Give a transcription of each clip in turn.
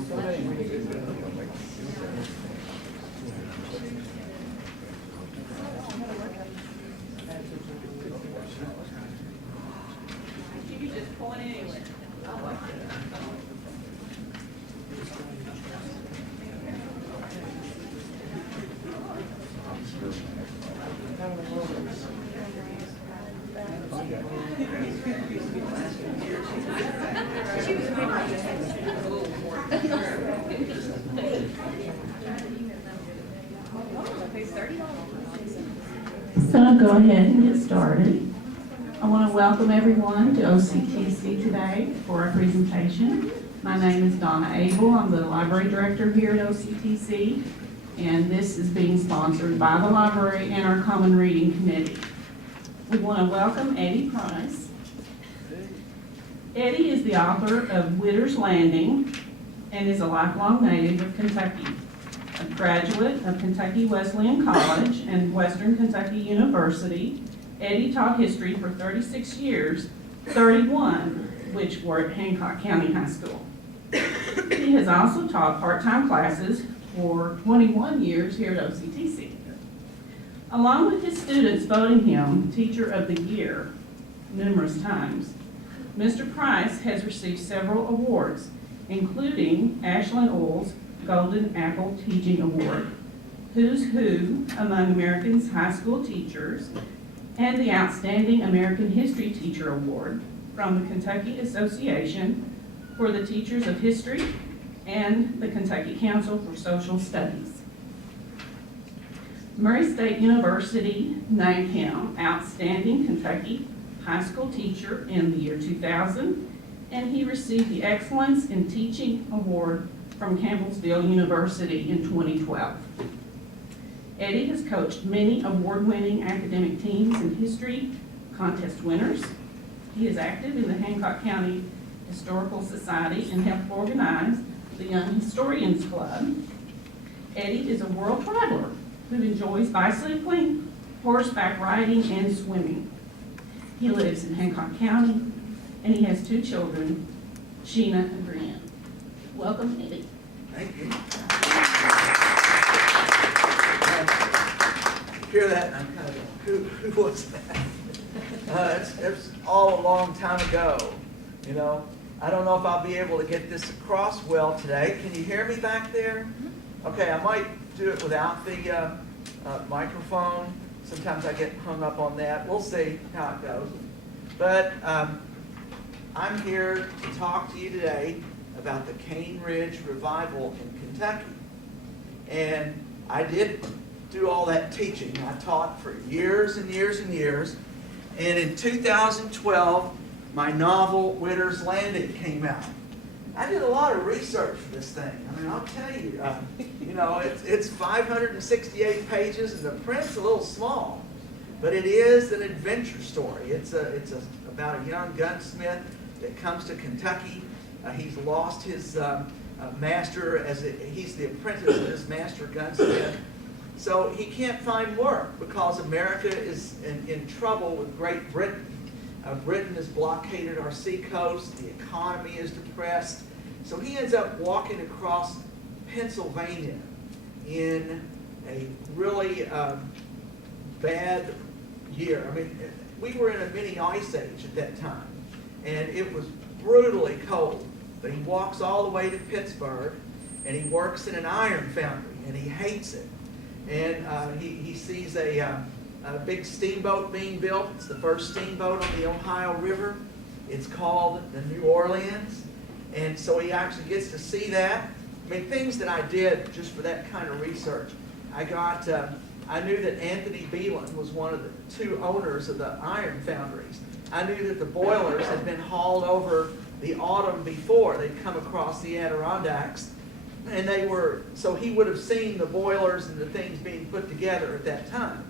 You just point anywhere. So I'll go ahead and get started. I want to welcome everyone to OCTC today for our presentation. My name is Donna Abel. I'm the library director here at OCTC, and this is being sponsored by the library and our Common Reading Committee. We want to welcome Eddie Price. Eddie is the author of Witter's Landing and is a lifelong native of Kentucky. A graduate of Kentucky Wesleyan College and Western Kentucky University, Eddie taught history for 36 years, 31 which were at Hancock County High School. He has also taught part-time classes for 21 years here at OCTC. Along with his students voting him Teacher of the Year numerous times, Mr. Price has received several awards, including Ashland Oil's Golden Apple Teaching Award, Who's Who Among Americans High School Teachers, and the Outstanding American History Teacher Award from the Kentucky Association for the Teachers of History and the Kentucky Council for Social Studies. Murray State University named him Outstanding Kentucky High School Teacher in the year 2000, and he received the Excellence in Teaching Award from Campbellsville University in 2012. Eddie has coached many award-winning academic teams and history contest winners. He is active in the Hancock County Historical Society and helped organize the Young Historians Club. Eddie is a world traveler who enjoys bicycling, horseback riding, and swimming. He lives in Hancock County, and he has 2 children, Sheena and Brianne. Welcome, Eddie. Thank you. Hear that, and I'm kind of going, who was that? It's all a long time ago, you know. I don't know if I'll be able to get this across well today. Can you hear me back there? Okay, I might do it without the microphone. Sometimes I get hung up on that. We'll see how it goes. But I'm here to talk to you today about the Cane Ridge Revival in Kentucky. And I did do all that teaching. I taught for years and years and years. And in 2012, my novel, Witter's Landing, came out. I did a lot of research for this thing. I mean, I'll tell you, you know, it's 568 pages, and the print's a little small. But it is an adventure story. It's about a young gunsmith that comes to Kentucky. He's lost his master, he's the apprentice of his master gunsmith. So he can't find work because America is in trouble with Great Britain. Britain has blockaded our seacoast. The economy is depressed. So he ends up walking across Pennsylvania in a really bad year. I mean, we were in a mini ice age at that time, and it was brutally cold. But he walks all the way to Pittsburgh, and he works in an iron foundry, and he hates it. And he sees a big steamboat being built. It's the first steamboat on the Ohio River. It's called the New Orleans. And so he actually gets to see that. I mean, things that I did just for that kind of research. I knew that Anthony Beelan was one of the 2 owners of the iron foundries. I knew that the boilers had been hauled over the autumn before. They'd come across the Adirondacks. And so he would have seen the boilers and the things being put together at that time.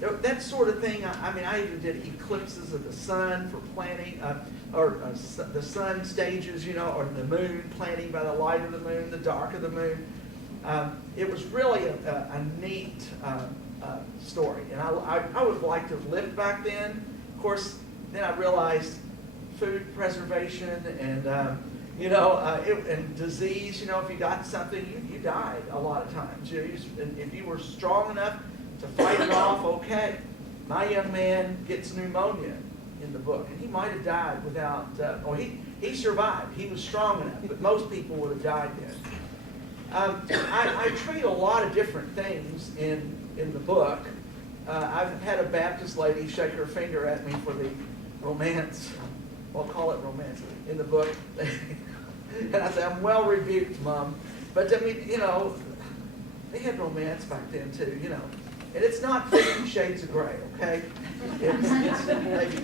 That sort of thing, I even did eclipses of the sun for planning, the sun stages, you know, or the moon, planning by the light of the moon, the dark of the moon. It was really a neat story. And I would have liked to have lived back then. Of course, then I realized food preservation and And disease, if you got something, you died a lot of times. And if you were strong enough to fight it off, okay. My young man gets pneumonia in the book, and he might have died without, he survived. He was strong enough, but most people would have died then. I treat a lot of different things in the book. I've had a Baptist lady shake her finger at me for the romance, we'll call it romance, in the book. And I say, I'm well rebuked, Mom. But I mean, they had romance back then too, And it's not 50 Shades of Grey, okay? It's maybe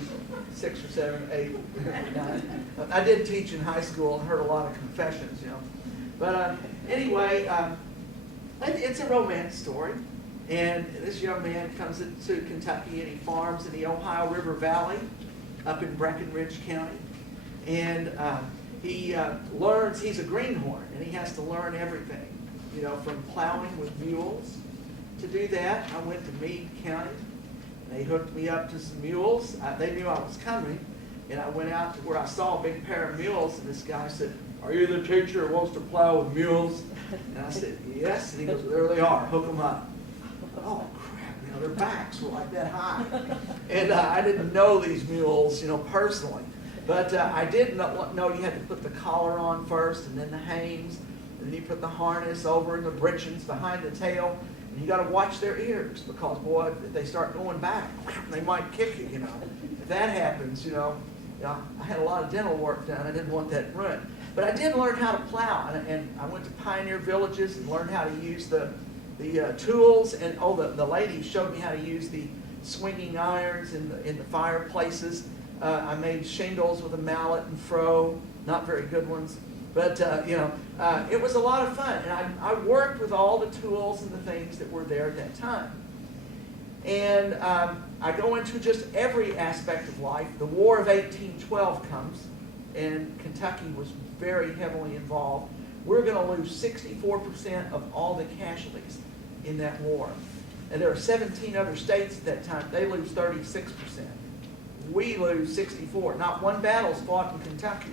6 or 7, 8, 9. I did teach in high school and heard a lot of confessions, But anyway, it's a romance story. And this young man comes into Kentucky and he farms in the Ohio River Valley up in Breckinridge County. And he learns, he's a greenhorn, and he has to learn everything, from plowing with mules. To do that, I went to Meade County, and they hooked me up to some mules. They knew I was coming, and I went out to where I saw a big pair of mules, and this guy said, "Are you the teacher who wants to plow with mules?" And I said, "Yes." And he goes, "There they are, hook them up." Oh, crap, their backs were like that high. And I didn't know these mules, personally. But I did know you had to put the collar on first, and then the hames, and then you put the harness over in the breeches behind the tail. And you got to watch their ears, because, boy, if they start going back, they might kick you, If that happens, I had a lot of dental work done. I didn't want that run. But I did learn how to plow, and I went to pioneer villages and learned how to use the tools. And the lady showed me how to use the swinging irons in the fireplaces. I made shingles with a mallet and froe, not very good ones. But, it was a lot of fun. And I worked with all the tools and the things that were there at that time. And I go into just every aspect of life. The War of 1812 comes, and Kentucky was very heavily involved. We're going to lose 64% of all the casualties in that war. And there are 17 other states at that time. They lose 36%. We lose 64%. Not one battle is fought in Kentucky.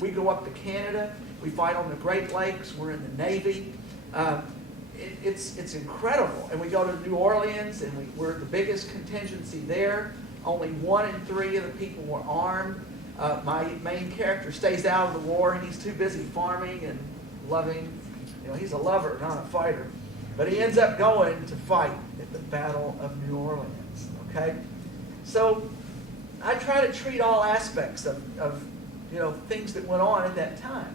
We go up to Canada. We fight on the Great Lakes. We're in the Navy. It's incredible. And we go to New Orleans, and we're the biggest contingency there. Only 1 in 3 of the people were armed. My main character stays out of the war, and he's too busy farming and loving. He's a lover, not a fighter. But he ends up going to fight at the Battle of New Orleans. Okay? So I try to treat all aspects of things that went on at that time.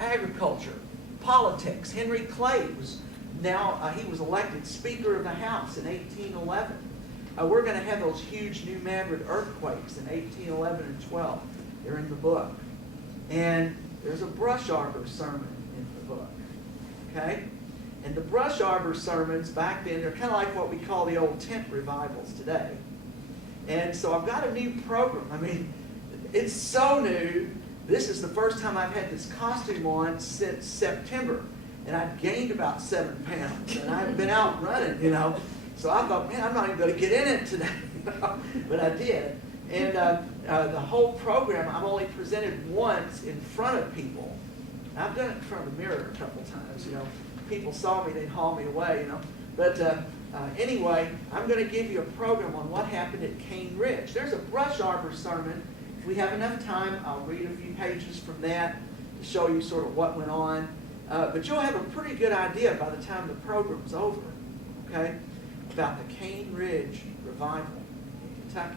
Agriculture, politics. Henry Clay he was elected Speaker of the House in 1811. We're going to have those huge New Madrid earthquakes in 1811 and 12. They're in the book. And there's a brush arbor sermon in the book. Okay? And the brush arbor sermons back then, they're kind of like what we call the old tent revivals today. And so I've got a new program. I mean, it's so new. This is the first time I've had this costume on since September. And I've gained about 7 pounds. And I've been out running, So I thought, man, I'm not even going to get in it today. But I did. And the whole program, I've only presented once in front of people. I've done it in front of the mirror a couple times, People saw me, they'd haul me away, But anyway, I'm going to give you a program on what happened at Cane Ridge. There's a brush arbor sermon. If we have enough time, I'll read a few pages from that to show you sort of what went on. But you'll have a pretty good idea by the time the program's over, okay, about the Cane Ridge revival in Kentucky.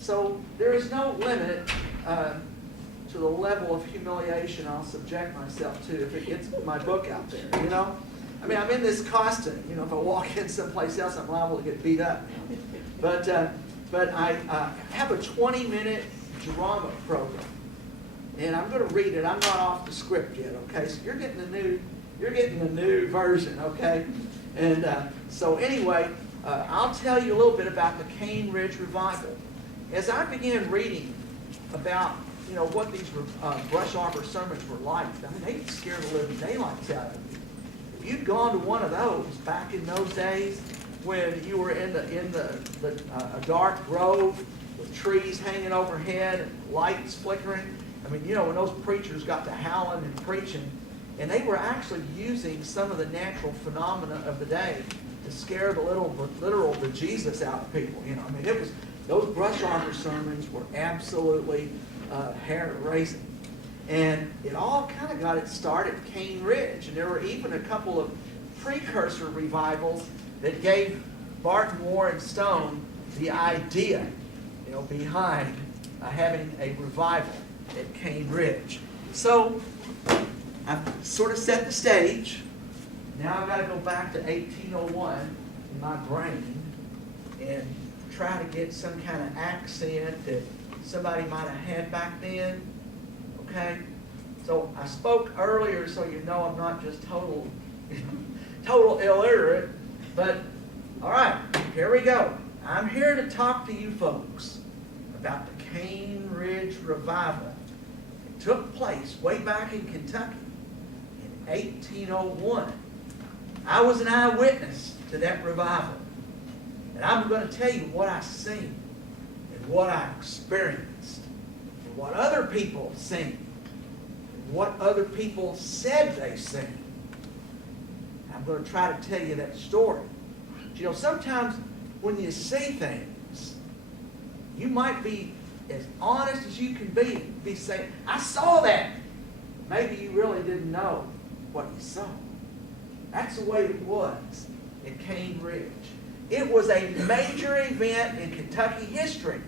So there is no limit to the level of humiliation I'll subject myself to if it gets my book out there, I mean, I'm in this costume. If I walk in someplace else, I'm liable to get beat up. But I have a 20-minute drama program. And I'm going to read it. I'm not off the script yet, okay? So you're getting the new version, okay? And so anyway, I'll tell you a little bit about the Cane Ridge revival. As I began reading about, what these brush arbor sermons were like, I mean, they'd scare the living daylights out of you. If you'd gone to one of those back in those days when you were in a dark grove with trees hanging overhead and lights flickering, I mean, you know, when those preachers got to howling and preaching, and they were actually using some of the natural phenomena of the day to scare the literal bejesus out of people. You know, I mean, it was, those brush arbor sermons were absolutely hair-raising. And it all kind of got its start at Cane Ridge, and there were even a couple of precursor revivals that gave Barton, Warren, Stone the idea, you know, behind having a revival at Cane Ridge. So I've sort of set the stage. Now I've got to go back to 1801 in my brain and try to get some kind of accent that somebody might have had back then. Okay? So I spoke earlier, so you know I'm not just total illiterate. But, all right, here we go. I'm here to talk to you folks about the Cane Ridge Revival. It took place way back in Kentucky in 1801. I was an eyewitness to that revival. And I'm going to tell you what I seen and what I experienced and what other people seen and what other people said they seen. I'm going to try to tell you that story. But, you know, sometimes when you see things, you might be as honest as you can be saying, I saw that. Maybe you really didn't know what you saw. That's the way it was at Cane Ridge. It was a major event in Kentucky history.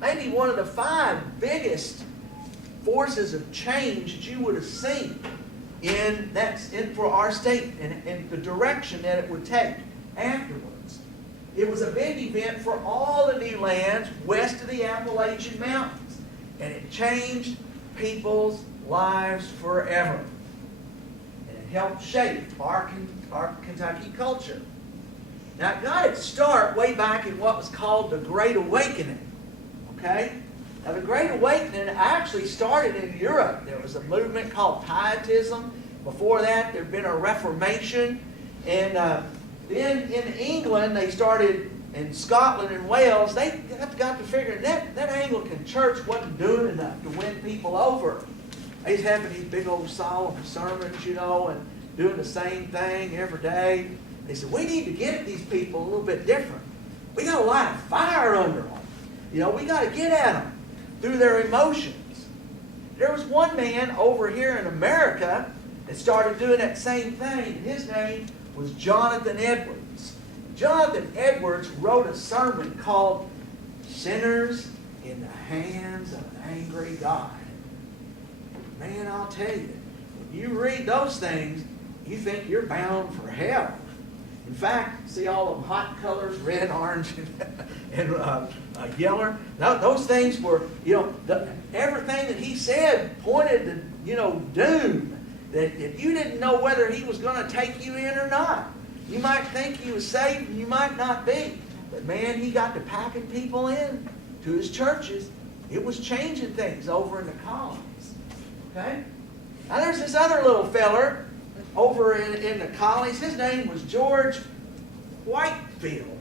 Maybe one of the 5 biggest forces of change that you would have seen for our state and the direction that it would take afterwards. It was a big event for all the new lands west of the Appalachian Mountains. And it changed people's lives forever. And it helped shape our Kentucky culture. Now, it got its start way back in what was called the Great Awakening. Okay? Now, the Great Awakening actually started in Europe. There was a movement called Pietism. Before that, there had been a Reformation. And then in England, they started, in Scotland and Wales, they got to figuring that Anglican church wasn't doing enough to win people over. They was having these big old solemn sermons, you know, and doing the same thing every day. They said, we need to get at these people a little bit different. We got to light a fire under them. You know, we got to get at them through their emotions. There was one man over here in America that started doing that same thing. His name was Jonathan Edwards. Jonathan Edwards wrote a sermon called Sinners in the Hands of an Angry God. Man, I'll tell you, when you read those things, you think you're bound for hell. In fact, see all them hot colors, red, orange, and yellow? Those things were, you know, everything that he said pointed to, you know, doom. That if you didn't know whether he was going to take you in or not. You might think he was saved and you might not be. But man, he got to packing people in to his churches. It was changing things over in the colonies. Okay? Now there's this other little feller over in the colonies. His name was George Whitefield.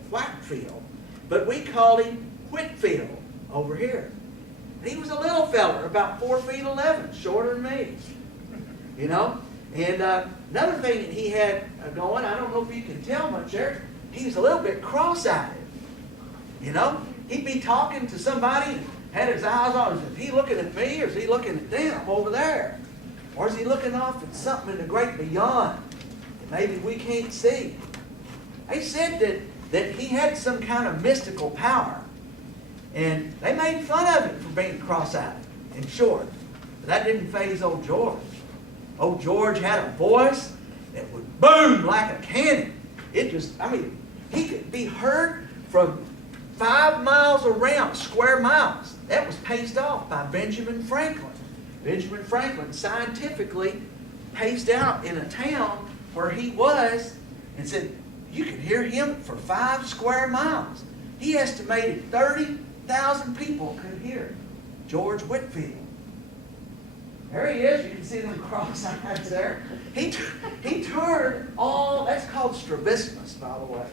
But we called him Whitfield over here. He was a little feller, about 4 feet 11, shorter than me. You know? And another thing that he had going, I don't know if you can tell much there, he was a little bit cross-eyed. You know? He'd be talking to somebody and had his eyes on us. Is he looking at me or is he looking at them over there? Or is he looking off at something in the great beyond that maybe we can't see? They said that he had some kind of mystical power. And they made fun of him for being cross-eyed and short. But that didn't faze old George. Old George had a voice that would boom like a cannon. It just, I mean, he could be heard from 5 miles around, square miles. That was paced off by Benjamin Franklin. Benjamin Franklin scientifically paced out in a town where he was and said, you could hear him for 5 square miles. He estimated 30,000 people could hear George Whitefield. There he is. You can see them cross-eyed there. He toured all, that's called strabismus, by the way.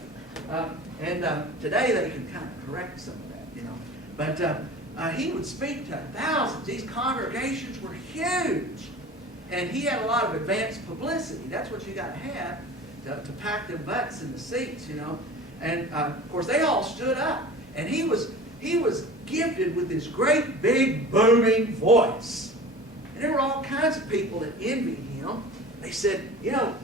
And today they can kind of correct some of that, you know. But he would speak to thousands. These congregations were huge. And he had a lot of advanced publicity. That's what you got to have to pack them butts in the seats, you know. And, of course, they all stood up. And he was gifted with this great, big, booming voice. And there were all kinds of people that envied him. They said, you know,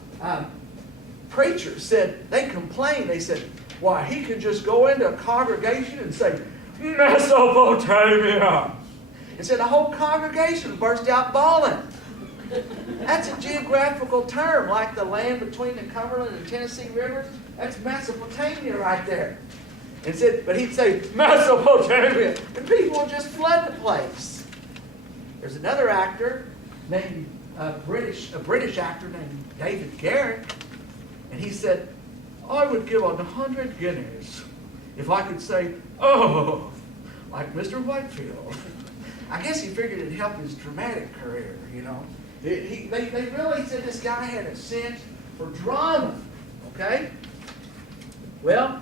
preachers said, they complained. They said, why, he could just go into a congregation and say, Mesopotamia. And said the whole congregation burst out bawling. That's a geographical term, like the land between the Cumberland and Tennessee rivers. That's Mesopotamia right there. And said, but he'd say, Mesopotamia, and people would just flood the place. There's another actor named a British actor named David Garrick, and he said, I would give 100 guineas if I could say, oh, like Mr. Whitefield. I guess he figured it'd help his dramatic career, you know. They really said this guy had a sense for drama, okay? Well,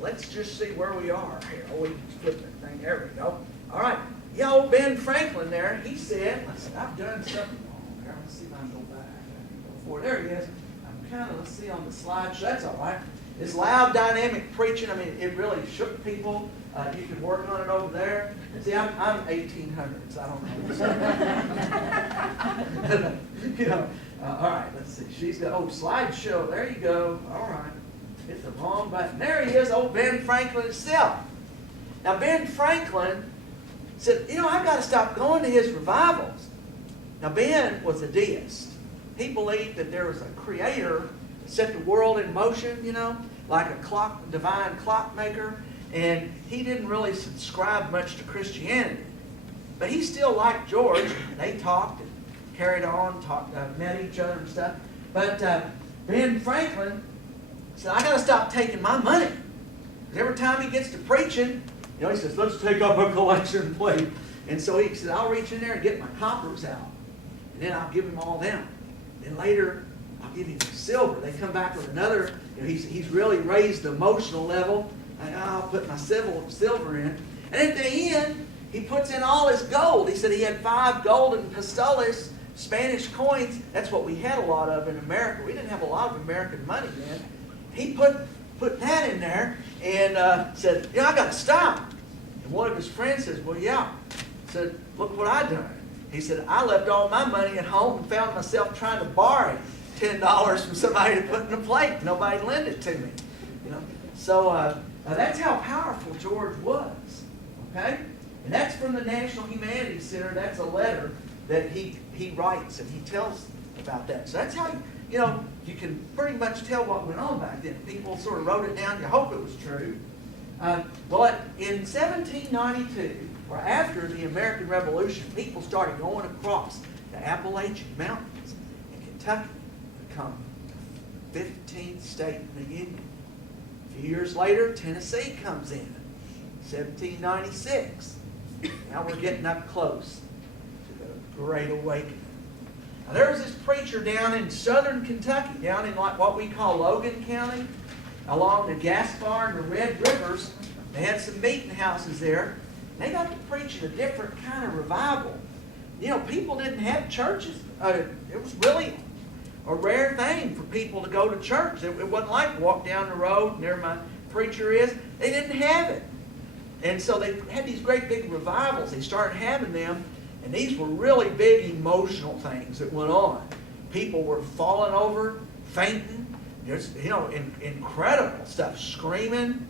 let's just see where we are here. Oh, we can flip that thing. There we go. All right. Yeah, old Ben Franklin there, he said, listen, I've done something wrong here. Let's see if I can go back. Go forward. There he is. I'm kind of, let's see on the slide. That's all right. This loud, dynamic preaching, I mean, it really shook people. You can work on it over there. See, I'm 1800s. I don't know. You know, all right, let's see. She's got, oh, slideshow. There you go. All right. Hit the wrong button. There he is, old Ben Franklin himself. Now, Ben Franklin said, you know, I've got to stop going to his revivals. Now, Ben was a deist. He believed that there was a creator that set the world in motion, you know, like a divine clockmaker. And he didn't really subscribe much to Christianity. But he still liked George, and they talked and carried on, met each other and stuff. But Ben Franklin said, I got to stop taking my money. Because every time he gets to preaching, you know, he says, let's take up a collection plate. And so he said, I'll reach in there and get my coppers out. And then I'll give him all them. Then later, I'll give him silver. They come back with another. You know, he's really raised the emotional level. I'll put my silver in. And at the end, he puts in all his gold. He said he had 5 golden pistoles, Spanish coins. That's what we had a lot of in America. We didn't have a lot of American money then. He put that in there and said, you know, I got to stop. And one of his friends says, well, yeah. Said, look what I done. He said, I left all my money at home and found myself trying to borrow $10 from somebody to put in a plate. Nobody lent it to me. You know. So that's how powerful George was. Okay? And that's from the National Humanities Center. That's a letter that he writes, and he tells about that. So that's how, you know, you can pretty much tell what went on back then. People sort of wrote it down. You hope it was true. Well, in 1792, or after the American Revolution, people started going across the Appalachian Mountains, and Kentucky became the 15th state in the Union. A few years later, Tennessee comes in, 1796. Now we're getting up close to the Great Awakening. Now there was this preacher down in southern Kentucky, down in like what we call Logan County, along the Gaspar and the Red Rivers. They had some meeting houses there. They got to preaching a different kind of revival. You know, people didn't have churches. It was really a rare thing for people to go to church. It wasn't like walk down the road and there my preacher is. They didn't have it. And so they had these great big revivals. They started having them, and these were really big emotional things that went on. People were falling over, fainting, there's, you know, incredible stuff, screaming.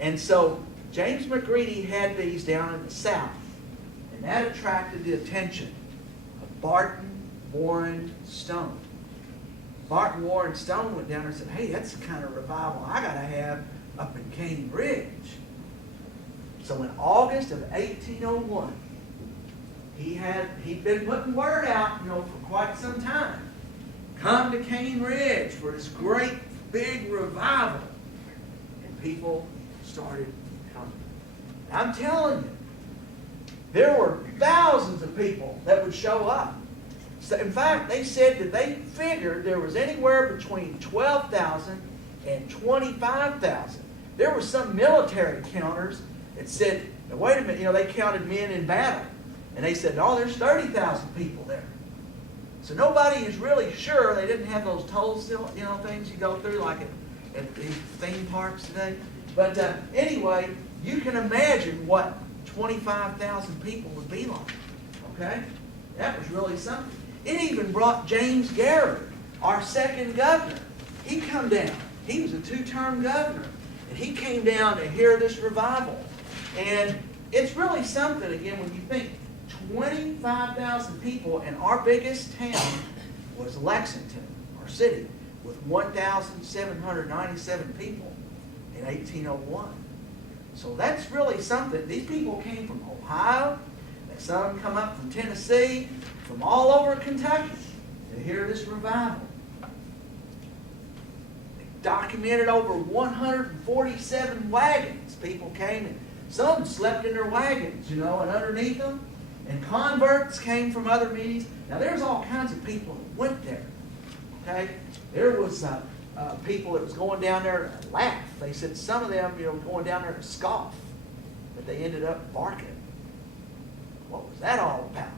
And so James McGready had these down in the South, and that attracted the attention of Barton Warren Stone. Barton Warren Stone went down there and said, hey, that's the kind of revival I got to have up in Cane Ridge. So in August of 1801, he'd been putting word out, you know, for quite some time. Come to Cane Ridge for this great big revival. And people started coming. I'm telling you, there were thousands of people that would show up. So in fact, they said that they figured there was anywhere between 12,000 and 25,000. There were some military counters it said, now wait a minute, they counted men in battle. And they said, oh, there's 30,000 people there. So nobody is really sure. They didn't have those toll things you go through like at these theme parks today. But anyway, you can imagine what 25,000 people would be like. Okay? That was really something. It even brought James Garrett, our second governor. He come down. He was a 2-term governor. And he came down to hear this revival. And it's really something, again, when you think 25,000 people, and our biggest town was Lexington, our city, with 1,797 people in 1801. So that's really something. These people came from Ohio. Some come up from Tennessee, from all over Kentucky to hear this revival. They documented over 147 wagons. People came and some slept in their wagons, and underneath them. And converts came from other meetings. Now there's all kinds of people that went there. Okay? There was people that was going down there to laugh. They said some of them, going down there to scoff. But they ended up barking. What was that all about?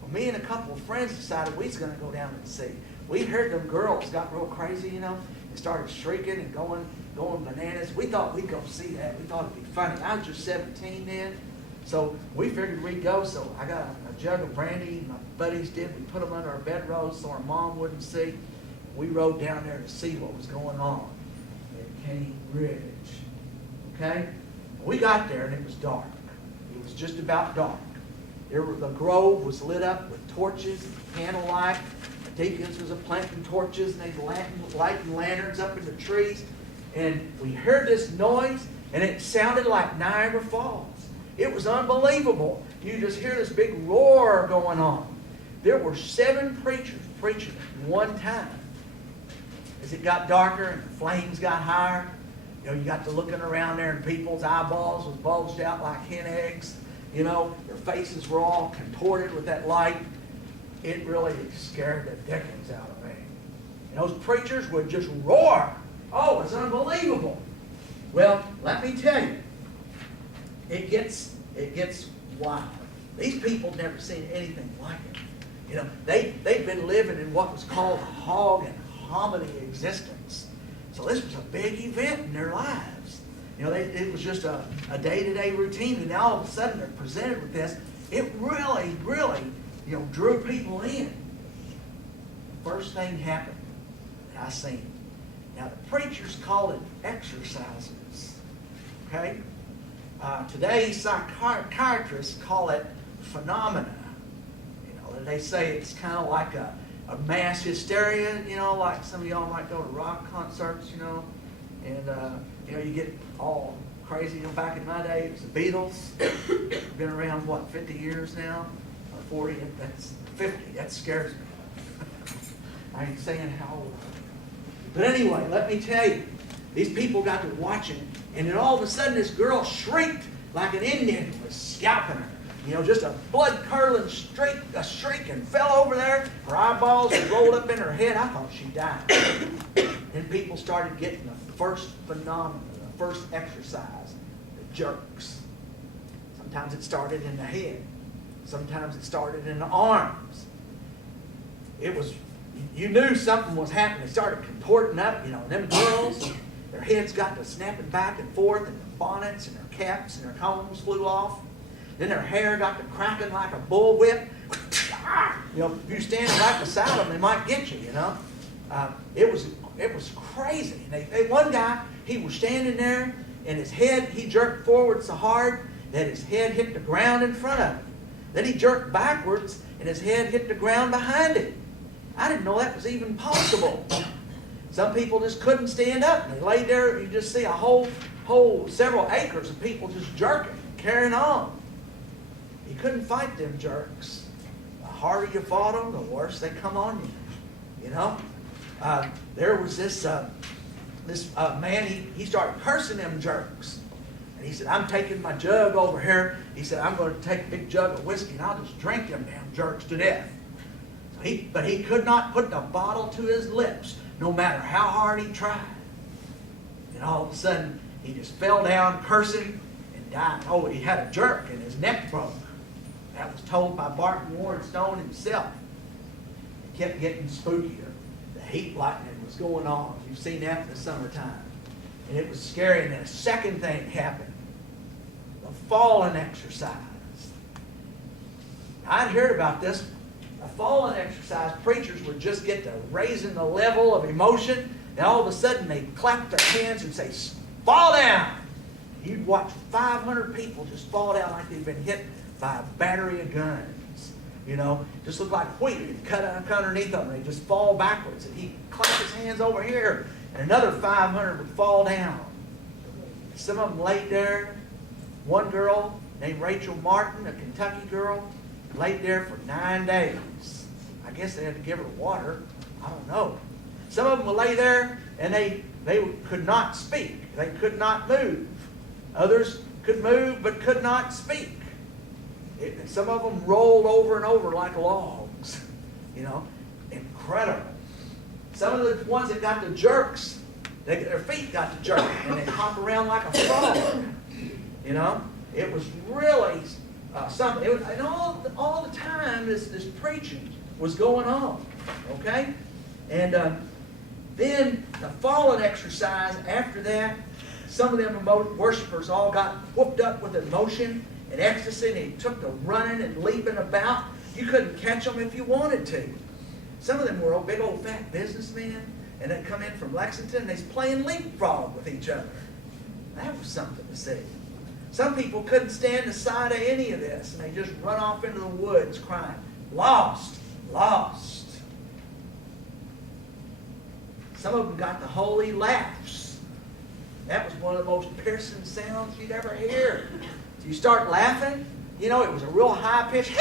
Well, me and a couple of friends decided we was going to go down and see. We heard them girls got real crazy, and started shrieking and going bananas. We thought we'd go see that. We thought it'd be funny. I was just 17 then. So we figured we'd go. So I got a jug of brandy. My buddies did. We put them under our bedrolls so our mom wouldn't see. We rode down there to see what was going on at Kenny Ridge. Okay? We got there and it was dark. It was just about dark. The grove was lit up with torches and candlelight. The deacons was planting torches and they lighting lanterns up in the trees. And we heard this noise and it sounded like Niagara Falls. It was unbelievable. You just hear this big roar going on. There were 7 preachers preaching at one time. As it got darker and the flames got higher, you got to looking around there and people's eyeballs was bulged out like hen eggs. Their faces were all contorted with that light. It really scared the dickens out of me. And those preachers would just roar. Oh, it's unbelievable. Well, let me tell you, it gets wild. These people never seen anything like it. They've been living in what was called a hog and hominy existence. So this was a big event in their lives. It was just a day-to-day routine, and now all of a sudden they're presented with this. It really, drew people in. First thing happened that I seen. Now the preachers call it exercises. Okay? Today psychiatrists call it phenomena. They say it's kind of like a mass hysteria. Like some of y'all might go to rock concerts. And you get all crazy. Back in my day, it was the Beatles. Been around, 50 years now? Or 40? That's 50. That scares me. I ain't saying how old. But anyway, let me tell you, these people got to watching, and then all of a sudden this girl shrieked like an Indian was scalping her. Just a blood-curdling shriek and fell over there. Her eyeballs rolled up in her head. I thought she died. Then people started getting the first phenomenon, the first exercise, the jerks. Sometimes it started in the head. Sometimes it started in the arms. You knew something was happening. They started contorting up, them girls, their heads got to snapping back and forth, and their bonnets and their caps and their combs flew off. Then their hair got to cracking like a bullwhip. If you stand right beside them, they might get you, It was crazy. One guy, he was standing there, and his head, he jerked forward so hard that his head hit the ground in front of him. Then he jerked backwards, and his head hit the ground behind him. I didn't know that was even possible. Some people just couldn't stand up. And they laid there, you just see a whole several acres of people just jerking, carrying on. You couldn't fight them jerks. The harder you fought them, the worse they come on you. There was this man, he started cursing them jerks. And he said, I'm taking my jug over here. He said, I'm going to take a big jug of whiskey and I'll just drink them damn jerks to death. But he could not put the bottle to his lips, no matter how hard he tried. And all of a sudden, he just fell down cursing, and died. Oh, he had a jerk and his neck broke. That was told by Barton Warren Stone himself. It kept getting spookier. The heat lightning was going on. You've seen that in the summertime. And it was scary. And then a second thing happened. The fallen exercise. I'd heard about this. A fallen exercise, preachers would just get to raising the level of emotion, and all of a sudden they'd clap their hands and say, fall down. You'd watch 500 people just fall down like they'd been hit by a battery of guns. You know, just look like wheat. You'd cut underneath them, and they'd just fall backwards. And he'd clap his hands over here, and another 500 would fall down. Some of them laid there. One girl named Rachel Martin, a Kentucky girl, laid there for 9 days. I guess they had to give her water. I don't know. Some of them would lay there and they could not speak. They could not move. Others could move but could not speak. Some of them rolled over and over like logs. You know, incredible. Some of the ones that got the jerks, their feet got the jerk and they hop around like a frog. You know, it was really something. And all the time this preaching was going on, okay? And then the fallen exercise after that, some of them worshipers all got whooped up with emotion and ecstasy, and they took to running and leaping about. You couldn't catch them if you wanted to. Some of them were big old fat businessmen, and they'd come in from Lexington, and they's playing leapfrog with each other. That was something to see. Some people couldn't stand the sight of any of this, and they just run off into the woods crying, lost, lost. Some of them got the holy laughs. That was one of the most piercing sounds you'd ever hear. So you start laughing, you know, it was a real high pitch.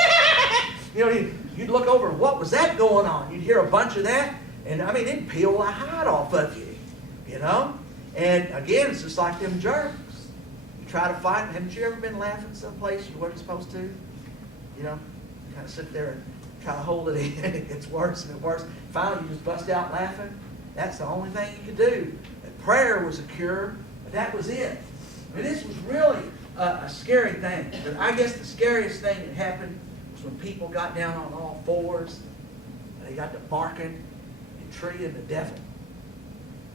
You know, you'd look over, what was that going on? You'd hear a bunch of that, and I mean, it'd peel the hide off of you, you know? And again, it's just like them jerks. Try to fight. Haven't you ever been laughing someplace you weren't supposed to? You know, kind of sit there and try to hold it in. It gets worse and worse. Finally, you just bust out laughing. That's the only thing you could do. And prayer was a cure, but that was it. I mean, this was really a scary thing. But I guess the scariest thing that happened was when people got down on all fours and they got to barking and treating the devil.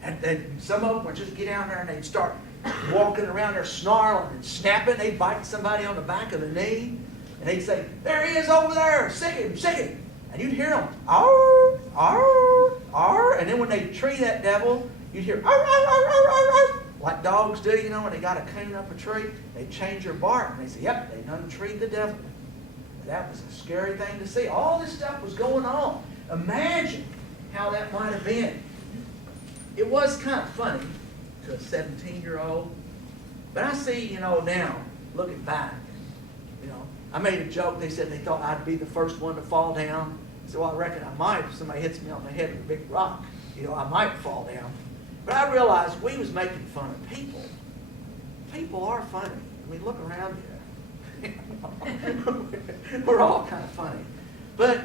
And then some of them would just get down there and they'd start walking around there snarling and snapping. They'd bite somebody on the back of the knee, and they'd say, there he is over there, sick him, sick him. And you'd hear them, arr, arr, arr. And then when they tree that devil, you'd hear, arr, arr, arr, arr, arr, arr, like dogs do, you know, when they got a coon up a tree. They'd change their bark, and they'd say, yep, they done treed the devil. And that was a scary thing to see. All this stuff was going on. Imagine how that might have been. It was kind of funny to a 17-year-old. But I see, you know, now, looking back, you know, I made a joke. They said they thought I'd be the first one to fall down. So I reckon I might if somebody hits me on the head with a big rock. You know, I might fall down. But I realized we was making fun of people. People are funny. I mean, look around you. We're all kind of funny. But,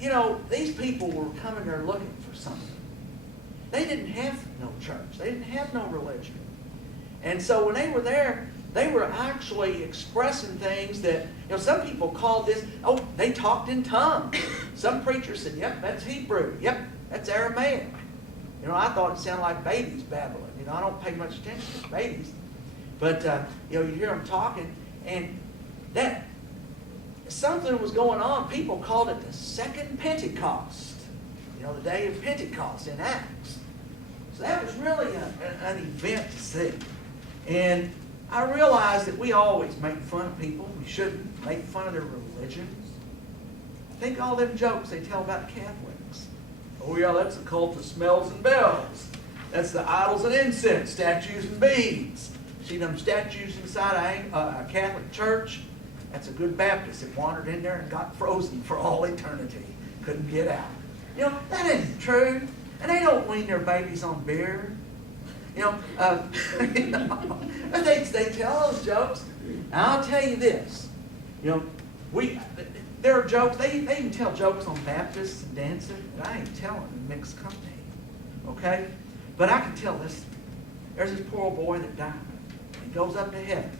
you know, these people were coming there looking for something. They didn't have no church. They didn't have no religion. And so when they were there, they were actually expressing things that, you know, some people called this, oh, they talked in tongues. Some preachers said, yep, that's Hebrew. Yep, that's Aramaic. You know, I thought it sounded like babies babbling. You know, I don't pay much attention to babies. But, you know, you hear them talking, and that, something was going on. People called it the Second Pentecost. You know, the day of Pentecost in Acts. So that was really an event to see. And I realized that we always make fun of people. We shouldn't make fun of their religions. Think all them jokes they tell about Catholics. Oh yeah, that's the cult of smells and bells. That's the idols and incense, statues and beads. See them statues inside a Catholic church? That's a good Baptist that wandered in there and got frozen for all eternity. Couldn't get out. You know, that isn't true. And they don't wean their babies on beer. You know, but they tell those jokes. And I'll tell you this. You know, there are jokes. They even tell jokes on Baptists and dancing. But I ain't telling in mixed company. Okay? But I can tell this. There's this poor boy that died. He goes up to heaven.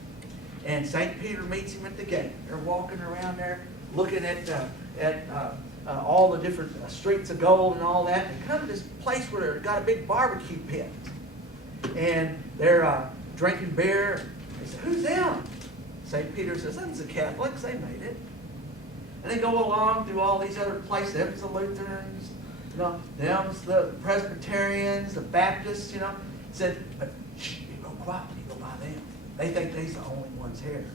And St. Peter meets him at the gate. They're walking around there, looking at all the different streets of gold and all that. And they come to this place where they've got a big barbecue pit. And they're drinking beer. They say, "Who's them?" St. Peter says, "That's the Catholics. They made it." And they go along through all these other places. Them's the Lutherans, them's the Presbyterians, the Baptists, Said, "But shh, you go quietly, you go by them. They think they's the only ones here."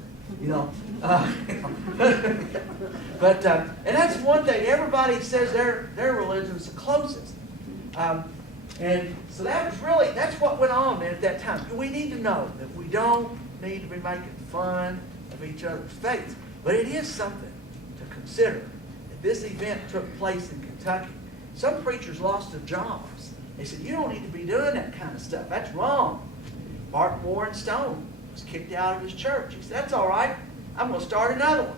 But and that's one thing. Everybody says their religion's the closest. And so that's what went on at that time. We need to know that we don't need to be making fun of each other's faiths. But it is something to consider. That this event took place in Kentucky. Some preachers lost their jobs. They said, "You don't need to be doing that kind of stuff. That's wrong." Martin Warren Stone was kicked out of his church. He said, "That's all right. I'm going to start another one."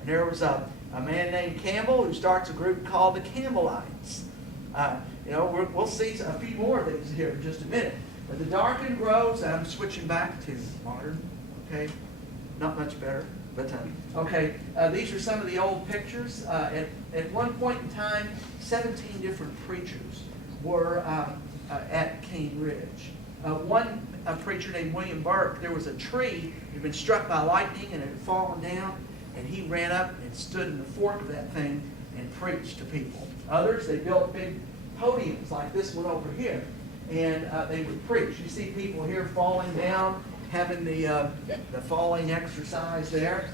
And there was a man named Campbell who starts a group called the Campbellites. We'll see a few more of these here in just a minute. But the darkened groves, I'm switching back to modern, okay? Not much better, but okay. These are some of the old pictures. At one point in time, 17 different preachers were at Cane Ridge. One preacher named William Burke, there was a tree that had been struck by lightning and it had fallen down, and he ran up and stood in the fork of that thing and preached to people. Others, they built big podiums like this one over here, and they would preach. You see people here falling down, having the falling exercise there.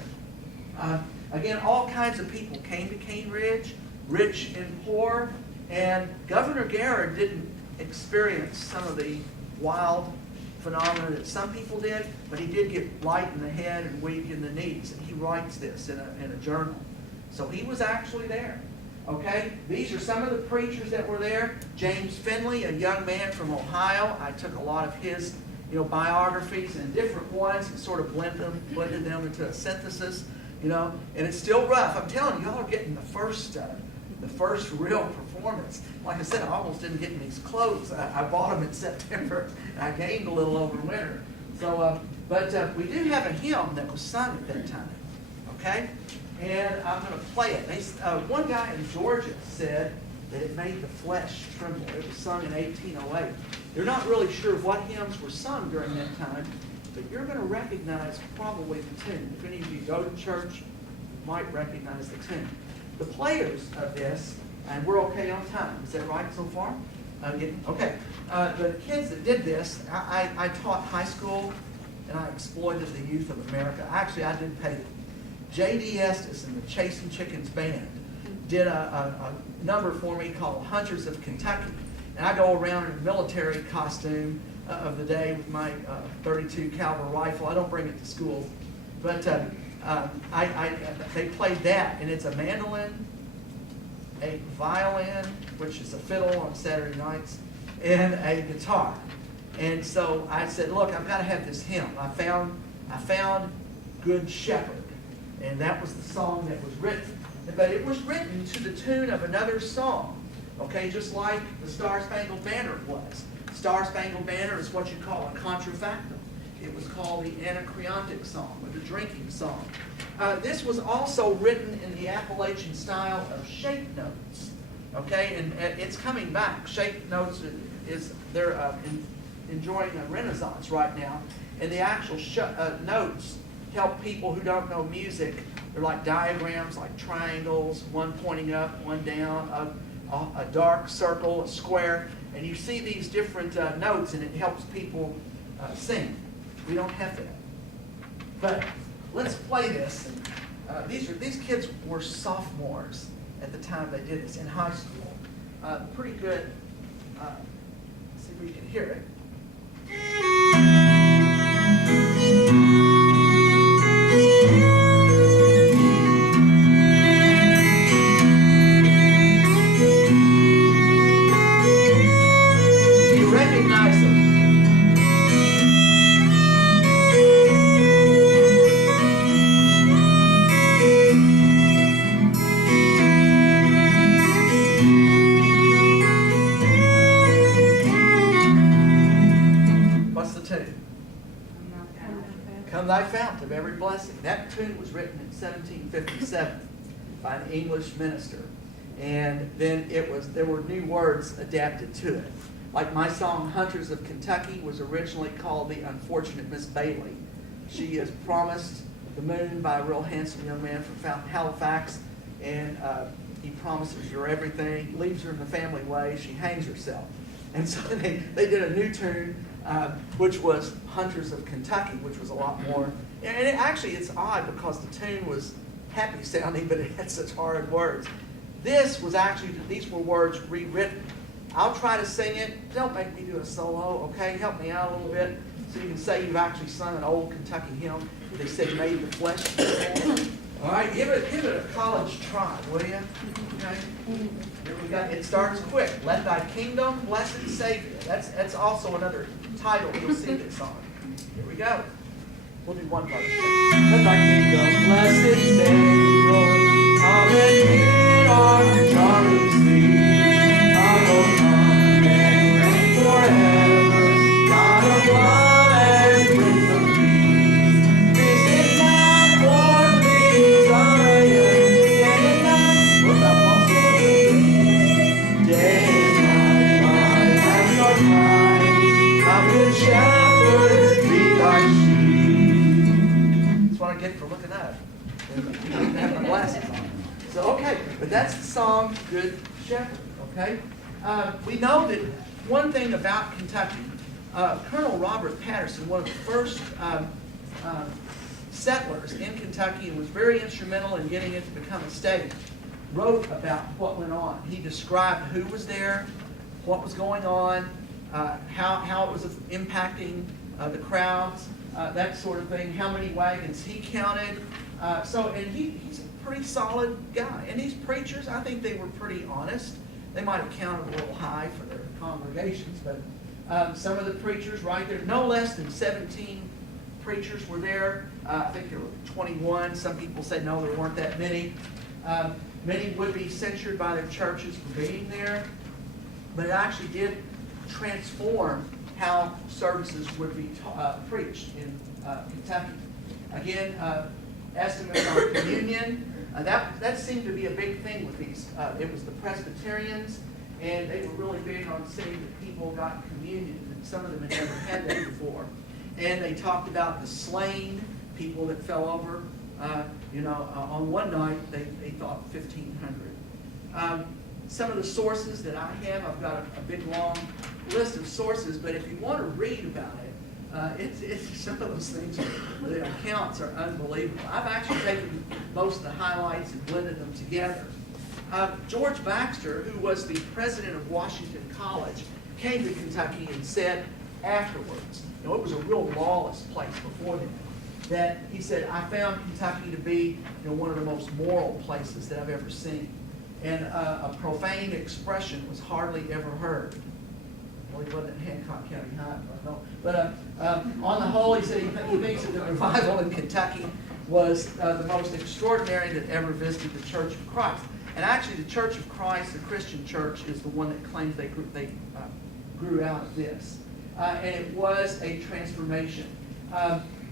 Again, all kinds of people came to Cane Ridge, rich and poor, and Governor Garrett didn't experience some of the wild phenomena that some people did, but he did get light in the head and weak in the knees, and he writes this in a journal. So he was actually there. Okay, these are some of the preachers that were there. James Finley, a young man from Ohio. I took a lot of his biographies and different ones and sort of blended them into a synthesis, and it's still rough. I'm telling you, y'all are getting the first real performance. Like I said, I almost didn't get in these clothes. I bought them in September, and I gained a little over winter. So, but we do have a hymn that was sung at that time, okay? And I'm going to play it. One guy in Georgia said that it made the flesh tremble. It was sung in 1808. They're not really sure what hymns were sung during that time, but you're going to recognize probably the tune. If any of you go to church, you might recognize the tune. The players of this, and we're okay on time. Is that right so far? Okay. The kids that did this, I taught high school, and I exploited the youth of America. Actually, I did pay them. J.D. Estes and the Chasing Chickens Band did a number for me called Hunters of Kentucky. And I go around in a military costume of the day with my .32 caliber rifle. I don't bring it to school. But they played that, and it's a mandolin, a violin, which is a fiddle on Saturday nights, and a guitar. And so I said, look, I've got to have this hymn. I found Good Shepherd. And that was the song that was written. But it was written to the tune of another song, okay, just like the Star Spangled Banner was. Star Spangled Banner is what you call a contrafactum. It was called the Anacreontic song, or the drinking song. This was also written in the Appalachian style of shape notes, okay, and it's coming back. Shape notes they're enjoying a renaissance right now, and the actual notes help people who don't know music. They're like diagrams, like triangles, one pointing up, one down, a dark circle, a square, and you see these different notes, and it helps people sing. We don't have that. But let's play this. And, these kids were sophomores at the time they did this in high school. Pretty good. Let's see if we can hear it. Blessing. That tune was written in 1757 by an English minister. And then there were new words adapted to it. Like my song, Hunters of Kentucky, was originally called The Unfortunate Miss Bailey. She is promised the moon by a real handsome young man from Halifax, and he promises her everything, leaves her in the family way, she hangs herself. And so they did a new tune, which was Hunters of Kentucky, which was a lot more, and it's odd because the tune was happy sounding, but it had such hard words. These were words rewritten. I'll try to sing it. Don't make me do a solo, okay? Help me out a little bit so you can say you've actually sung an old Kentucky hymn. They said, "Made the flesh." All right, give it a college try, will you? Okay. Here we go. It starts quick. Let thy kingdom, blessed Savior. That's also another title you'll see this on. Here we go. We'll do one part. Let thy kingdom, blessed Savior, come and hear our charming sweet. Come, O come and reign forever, God of love and Prince of peace. Visit now for me, Zion, day and night. What's that also be? Day and night, God has your time. Come, good shepherd, feed thy sheep. That's what I get for looking up. I didn't have my glasses on. So, okay, but that's the song, Good Shepherd, okay? We know that one thing about Kentucky, Colonel Robert Patterson, one of the first settlers in Kentucky and was very instrumental in getting it to become a state, wrote about what went on. He described who was there, what was going on, how it was impacting the crowds, that sort of thing, how many wagons he counted. And he's a pretty solid guy. And these preachers, I think they were pretty honest. They might have counted a little high for their congregations, but some of the preachers right there, no less than 17 preachers were there. I think there were 21. Some people say no, there weren't that many. Many would be censured by their churches for being there, but it actually did transform how services would be preached in Kentucky. Again, estimates on communion. That seemed to be a big thing with these. It was the Presbyterians, and they were really big on saying that people got communion, and some of them had never had that before. And they talked about the slain, people that fell over. On one night, they thought 1,500. Some of the sources that I have, I've got a big long list of sources, but if you want to read about it, it's some of those things, the accounts are unbelievable. I've actually taken most of the highlights and blended them together. George Baxter, who was the president of Washington College, came to Kentucky and said afterwards, it was a real lawless place before then, that he said, I found Kentucky to be one of the most moral places that I've ever seen. And a profane expression was hardly ever heard. Well, he wasn't in Hancock County High, but on the whole, he said he thinks that the revival in Kentucky was the most extraordinary that ever visited the Church of Christ. And actually, the Church of Christ, the Christian church, is the one that claims they grew out of this. And it was a transformation.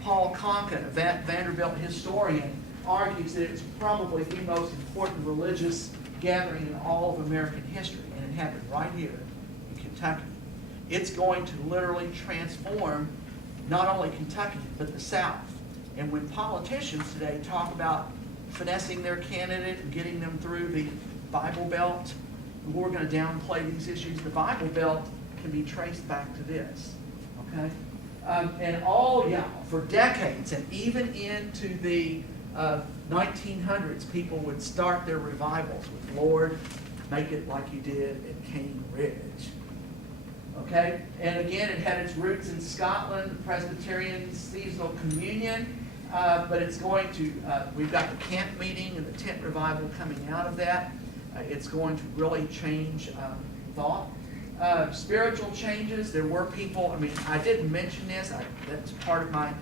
Paul Conkin, a Vanderbilt historian, argues that it's probably the most important religious gathering in all of American history, and it happened right here in Kentucky. It's going to literally transform not only Kentucky, but the South. And when politicians today talk about finessing their candidate and getting them through the Bible Belt, we're going to downplay these issues. The Bible Belt can be traced back to this, okay? For decades, and even into the 1900s, people would start their revivals with Lord, make it like you did at Cane Ridge. Okay? And again, it had its roots in Scotland, the Presbyterian seasonal communion, but it's going to, we've got the camp meeting and the tent revival coming out of that. It's going to really change thought. Spiritual changes, there were people, I didn't mention this, that's part of my,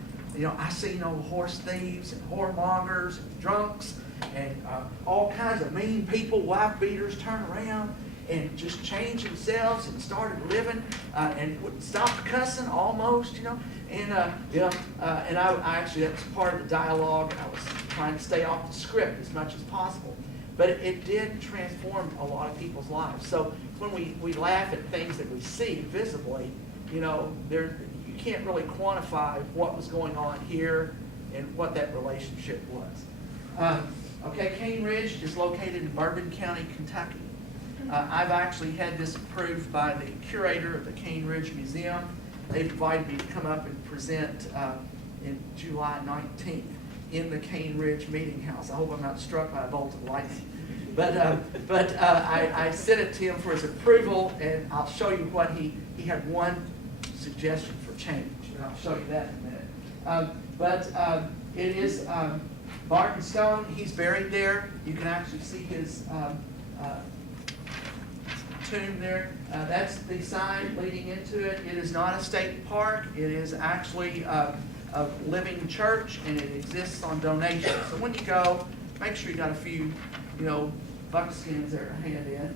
I see horse thieves and whoremongers and drunks and all kinds of mean people, wife beaters turn around and just changed themselves and started living and would stop cussing almost, you know. And and I actually, that's part of the dialogue. I was trying to stay off the script as much as possible. But it did transform a lot of people's lives. So when we laugh at things that we see visibly, you know, you can't really quantify what was going on here and what that relationship was. Okay, Cane Ridge is located in Bourbon County, Kentucky. I've actually had this approved by the curator of the Cane Ridge Museum. They invited me to come up and present in July 19th in the Cane Ridge Meeting House. I hope I'm not struck by a bolt of lightning. But I sent it to him for his approval, and I'll show you what he had one suggestion for change, and I'll show you that in a minute. It is bark and stone. He's buried there. You can actually see his tomb there. That's the sign leading into it. It is not a state park. It is actually a living church, and it exists on donations. So when you go, make sure you got a few, you know, buckskins there to hand in.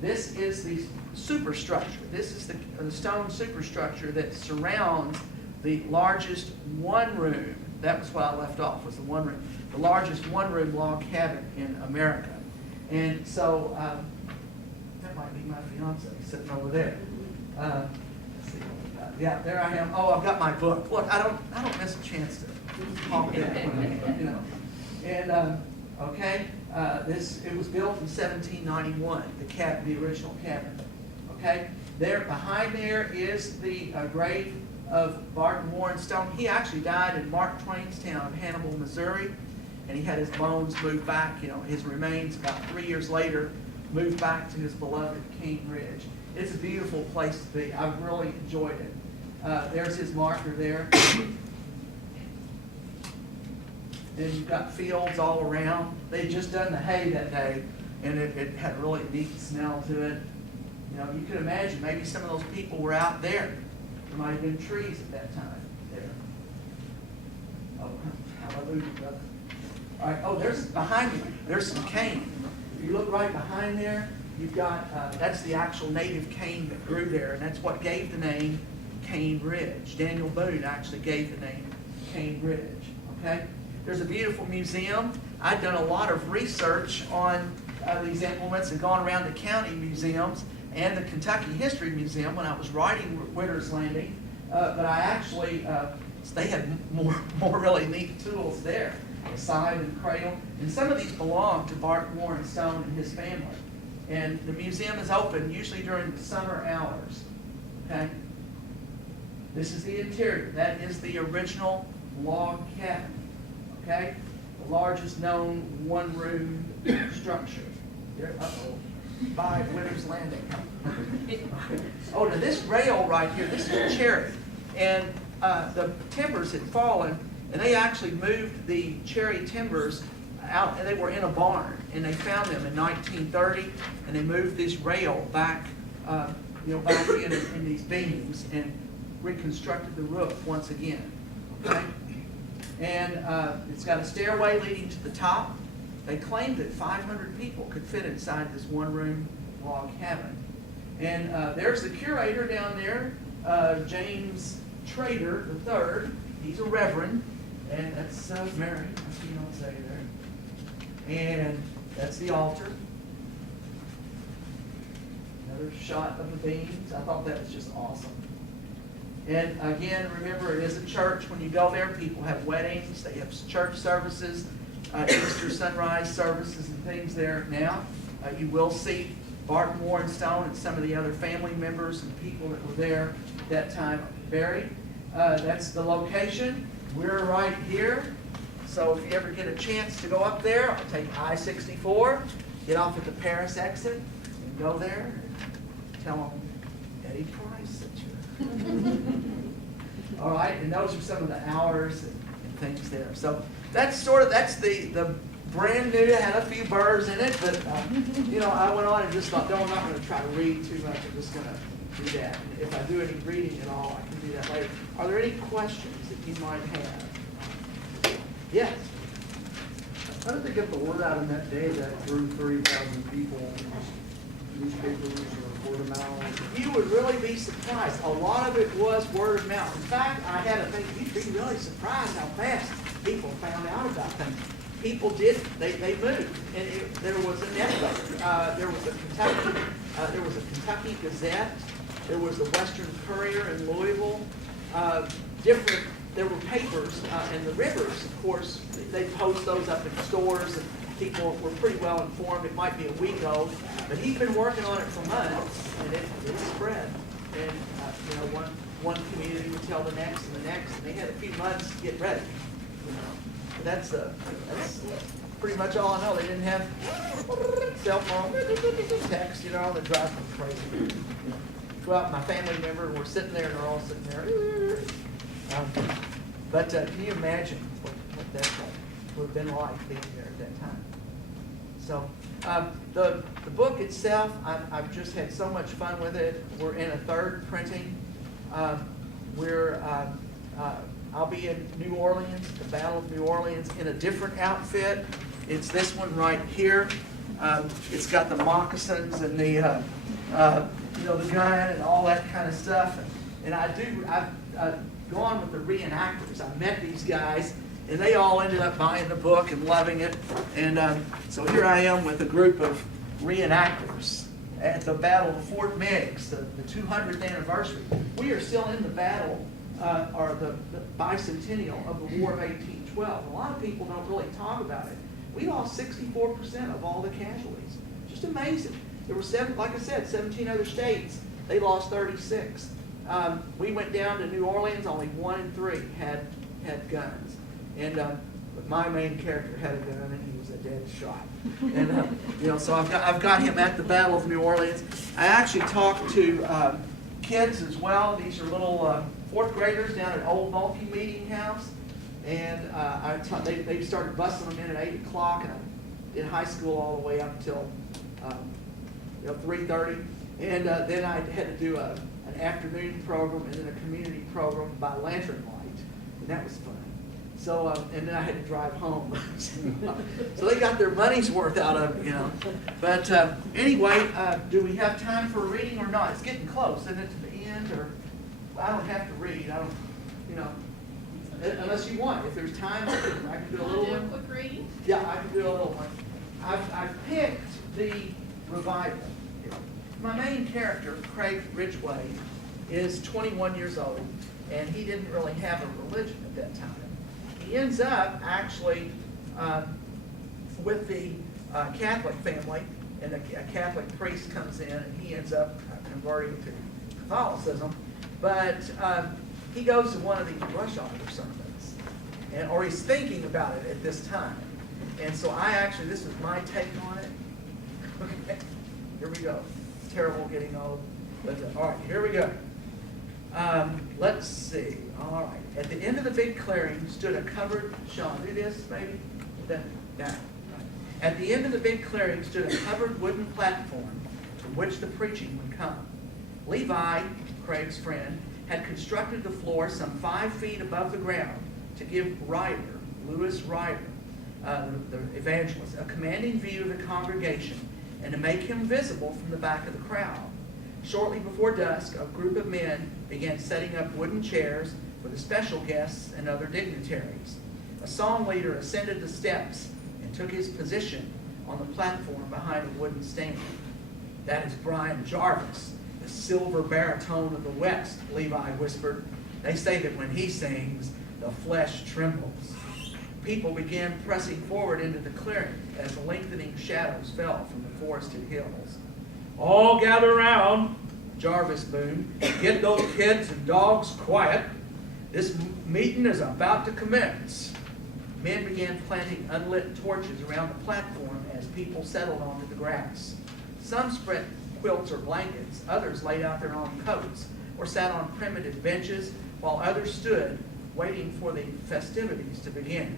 This is the superstructure. This is the stone superstructure that surrounds the largest one-room. That was what I left off, was the one room. The largest one-room log cabin in America. And so, that might be my fiance sitting over there. Let's see what we got. Yeah, there I am. Oh, I've got my book. Look, I don't miss a chance to talk there when I, you know. And okay, it was built in 1791. The original cabin. Okay, there behind there is the grave of Barton Warren Stone. He actually died in Mark Twain's town of Hannibal, Missouri, and he had his bones moved back. You know, his remains about 3 years later moved back to his beloved Cane Ridge. It's a beautiful place to be. I've really enjoyed it. There's his marker there. And you've got fields all around. They'd just done the hay that day, and it had a really neat smell to it. You know, you can imagine maybe some of those people were out there. There might have been trees at that time there. Oh, hallelujah, brother. All right, oh, there's behind me, there's some cane. If you look right behind there, you've got, that's the actual native cane that grew there, and that's what gave the name Cane Ridge. Daniel Boone actually gave the name Cane Ridge, okay? There's a beautiful museum. I've done a lot of research on these implements and gone around the county museums and the Kentucky History Museum when I was writing Witter's Landing, but I actually, they had more really neat tools there, the side and cradle, and some of these belong to Barton Warren Stone and his family. And the museum is open usually during the summer hours, okay? This is the interior. That is the original log cabin, okay? The largest known one-room structure. There, by Witter's Landing. Oh, now this rail right here, this is a cherry. And the timbers had fallen, and they actually moved the cherry timbers out, and they were in a barn, and they found them in 1930, and they moved this rail back, you know, back in these beams and reconstructed the roof once again. Okay? And it's got a stairway leading to the top. They claimed that 500 people could fit inside this one-room log cabin. And there's the curator down there, James Trader III. He's a reverend, and that's Mary, my fiance there. And that's the altar. Another shot of the beams. I thought that was just awesome. And again, remember, it is a church. When you go there, people have weddings, they have church services, Easter sunrise services and things there now. You will see Barton Warren Stone and some of the other family members and people that were there at that time buried. That's the location. We're right here. So if you ever get a chance to go up there, I'll take I-64, get off at the Paris exit, and go there and tell them Eddie Price sent you. All right, and those are some of the hours and things there. So that's the brand new. Had a few burrs in it, but you know, I went on and just thought, no, I'm not going to try to read too much. I'm just going to do that. And if I do any reading at all, I can do that later. Are there any questions that you might have? Yes. How did they get the word out on that day that drew 30,000 people? newspapers or word of mouth? You would really be surprised. A lot of it was word of mouth. In fact, I had a thing, you'd be really surprised how fast people found out about things. People did, they moved. And there was a network. There was a Kentucky Gazette. There was the Western Courier in Louisville. There were papers, and the Rivers, of course, they post those up in stores, and people were pretty well informed. It might be a week old, but he'd been working on it for months, and it spread. And one community would tell the next and the next, and they had a few months to get ready. But that's pretty much all I know. They didn't have cell phone, text, that drives me crazy. Go out with my family member, and we're sitting there, and they're all sitting there. But can you imagine what that would have been like being there at that time? So the book itself, I've just had so much fun with it. We're in a third printing. I'll be in New Orleans, the Battle of New Orleans, in a different outfit. It's this one right here. It's got the moccasins and the gun and all that kind of stuff. And I've gone with the reenactors. I met these guys, and they all ended up buying the book and loving it. And so here I am with a group of reenactors at the Battle of Fort Meigs, the 200th anniversary. We are still in the battle, or the bicentennial of the War of 1812. A lot of people don't really talk about it. We lost 64% of all the casualties. Just amazing. There were like I said, 17 other states. They lost 36. We went down to New Orleans. Only 1 in 3 had guns, and but my main character had a gun, and he was a dead shot. And so I've got him at the Battle of New Orleans. I actually talked to kids as well. These are little 4th graders down at Old Mulkey Meeting House, and they started busing them in at 8 o'clock, and I did high school all the way up until 3:30, and then I had to do an afternoon program and then a community program by lantern light, and that was fun. So and then I had to drive home. So they got their money's worth out of it, But anyway, do we have time for a reading or not? It's getting close, isn't it, to the end? Or I don't have to read. I don't, unless you want. If there's time, I can do a little one. Do a quick reading? Yeah, I can do a little one. I've picked the revival. My main character, Craig Ridgway, is 21 years old, and he didn't really have a religion at that time. He ends up actually with the Catholic family, and a Catholic priest comes in, and he ends up converting to Catholicism. But he goes to one of these rush hour sermons, or he's thinking about it at this time. And so this was my take on it. Okay, here we go. It's terrible getting old. But, all right, here we go. Let's see. All right. At the end of the big clearing stood a covered, Sean, do this, maybe? Yeah. At the end of the big clearing stood a covered wooden platform from which the preaching would come. Levi, Craig's friend, had constructed the floor some 5 feet above the ground to give Lewis Ryder, the evangelist, a commanding view of the congregation and to make him visible from the back of the crowd. Shortly before dusk, a group of men began setting up wooden chairs for the special guests and other dignitaries. A song leader ascended the steps and took his position on the platform behind a wooden stand. "That is Brian Jarvis, the silver baritone of the West," Levi whispered. "They say that when he sings, the flesh trembles." People began pressing forward into the clearing as the lengthening shadows fell from the forested hills. "All gather round," Jarvis boomed. "Get those kids and dogs quiet. This meeting is about to commence." Men began planting unlit torches around the platform as people settled onto the grass. Some spread quilts or blankets, others laid out their own coats, or sat on primitive benches, while others stood waiting for the festivities to begin.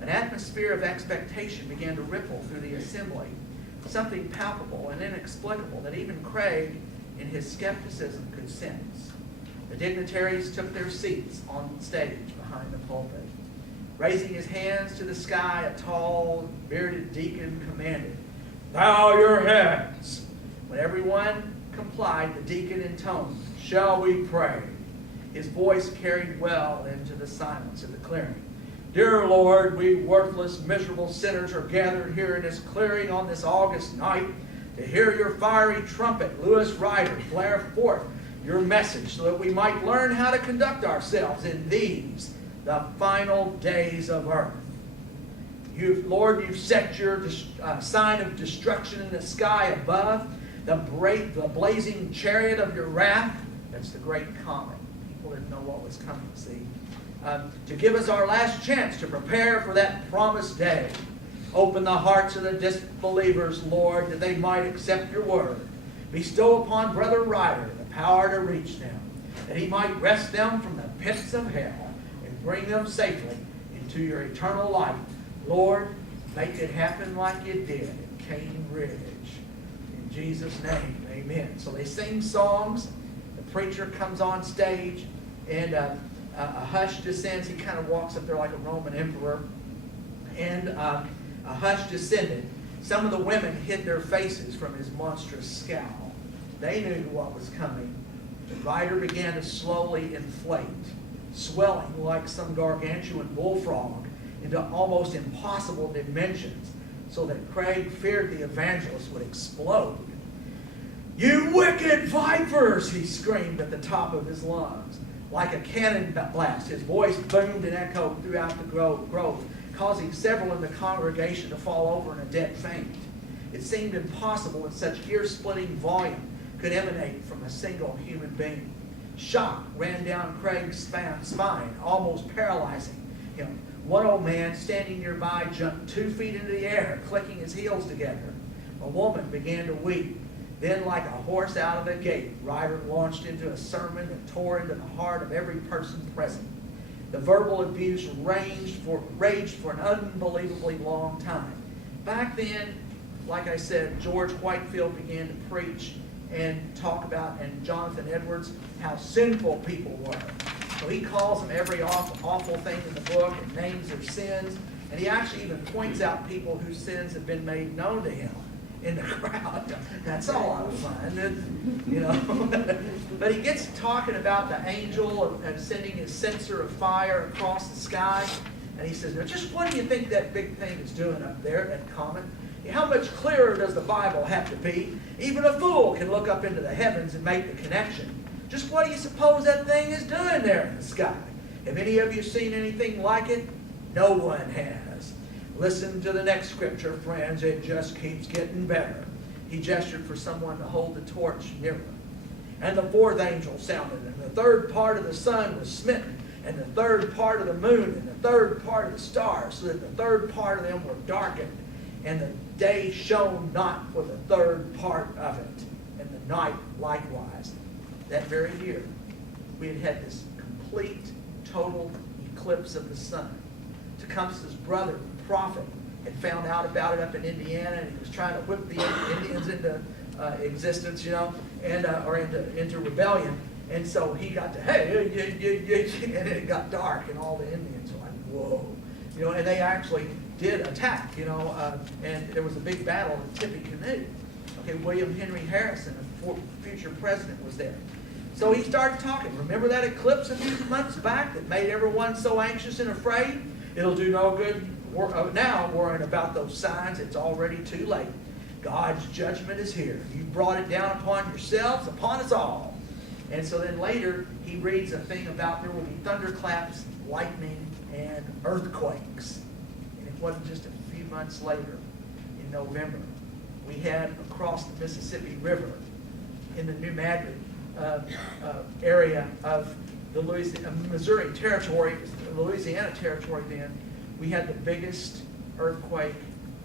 An atmosphere of expectation began to ripple through the assembly, something palpable and inexplicable that even Craig, in his skepticism, could sense. The dignitaries took their seats on the stage behind the pulpit. Raising his hands to the sky, a tall, bearded deacon commanded, "Bow your heads." When everyone complied, the deacon intoned, "Shall we pray?" His voice carried well into the silence of the clearing. "Dear Lord, we worthless, miserable sinners are gathered here in this clearing on this August night to hear your fiery trumpet, Lewis Ryder, blare forth your message so that we might learn how to conduct ourselves in these, the final days of earth. Lord, you've set your sign of destruction in the sky above, the blazing chariot of your wrath." That's the great comet. People didn't know what was coming, see? To give us our last chance to prepare for that promised day. Open the hearts of the disbelievers, Lord, that they might accept your word. Bestow upon Brother Ryder the power to reach them, that he might wrest them from the pits of hell and bring them safely into your eternal light. Lord, make it happen like you did in Cane Ridge. In Jesus' name, amen. So they sing songs. The preacher comes on stage, and a hush descends. He kind of walks up there like a Roman emperor. And a hush descended. Some of the women hid their faces from his monstrous scowl. They knew what was coming. The rider began to slowly inflate, swelling like some gargantuan bullfrog into almost impossible dimensions, so that Craig feared the evangelist would explode. "You wicked vipers!" he screamed at the top of his lungs. Like a cannon blast, his voice boomed and echoed throughout the grove, causing several in the congregation to fall over in a dead faint. It seemed impossible that such ear-splitting volume could emanate from a single human being. Shock ran down Craig's spine, almost paralyzing him. One old man standing nearby jumped 2 feet into the air, clicking his heels together. A woman began to weep. Then, like a horse out of a gate, Ryder launched into a sermon that tore into the heart of every person present. The verbal abuse raged for an unbelievably long time. Back then, like I said, George Whitefield began to preach and talk about, and Jonathan Edwards, how sinful people were. So he calls them every awful thing in the book and names their sins. And he actually even points out people whose sins have been made known to him in the crowd. That's a lot of fun, you know. But he gets talking about the angel and sending his censer of fire across the sky. And he says, "Now, just what do you think that big thing is doing up there, that comet? How much clearer does the Bible have to be? Even a fool can look up into the heavens and make the connection. Just what do you suppose that thing is doing there in the sky? Have any of you seen anything like it? No one has. Listen to the next scripture, friends. It just keeps getting better." He gestured for someone to hold the torch nearer. "And the 4th angel sounded, and the 3rd part of the sun was smitten, and the 3rd part of the moon, and the 3rd part of the stars, so that the 3rd part of them were darkened. And the day shone not for the 3rd part of it, and the night likewise." That very year, we had had this complete, total eclipse of the sun. Tecumseh's brother, the prophet, had found out about it up in Indiana, and he was trying to whip the Indians into existence, you know, and or into rebellion. And so he got to, and then it got dark, and all the Indians were like, whoa. You know, and they actually did attack, you know, and there was a big battle in Tippecanoe. Okay, William Henry Harrison, a future president, was there. So he started talking. Remember that eclipse a few months back that made everyone so anxious and afraid? It'll do no good now worrying about those signs. It's already too late. God's judgment is here. You brought it down upon yourselves, upon us all. And so then later, he reads a thing about there will be thunderclaps, lightning, and earthquakes. And it wasn't just a few months later, in November, we had across the Mississippi River in the New Madrid area of the Missouri Territory, Louisiana Territory then, we had the biggest earthquake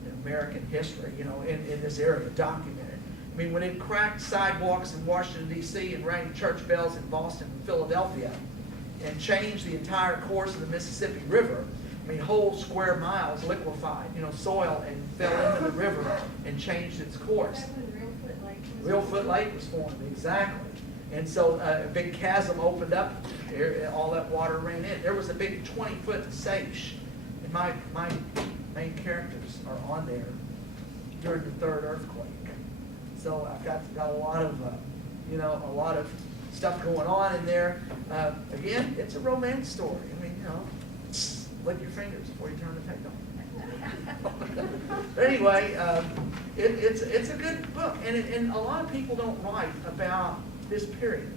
in American history, you know, in this area, documented. I mean, when it cracked sidewalks in Washington, D.C. and rang church bells in Boston and Philadelphia and changed the entire course of the Mississippi River, I mean, whole square miles liquefied, you know, soil, and fell into the river and changed its course. Reelfoot Lake was formed, exactly. And so a big chasm opened up, all that water ran in. There was a big 20-foot seiche, and my main characters are on there during the 3rd earthquake. so I've got a lot of, a lot of stuff going on in there. Again, it's a romance story. I mean, lick your fingers before you turn the tape on. But anyway, it's a good book, and a lot of people don't write about this period.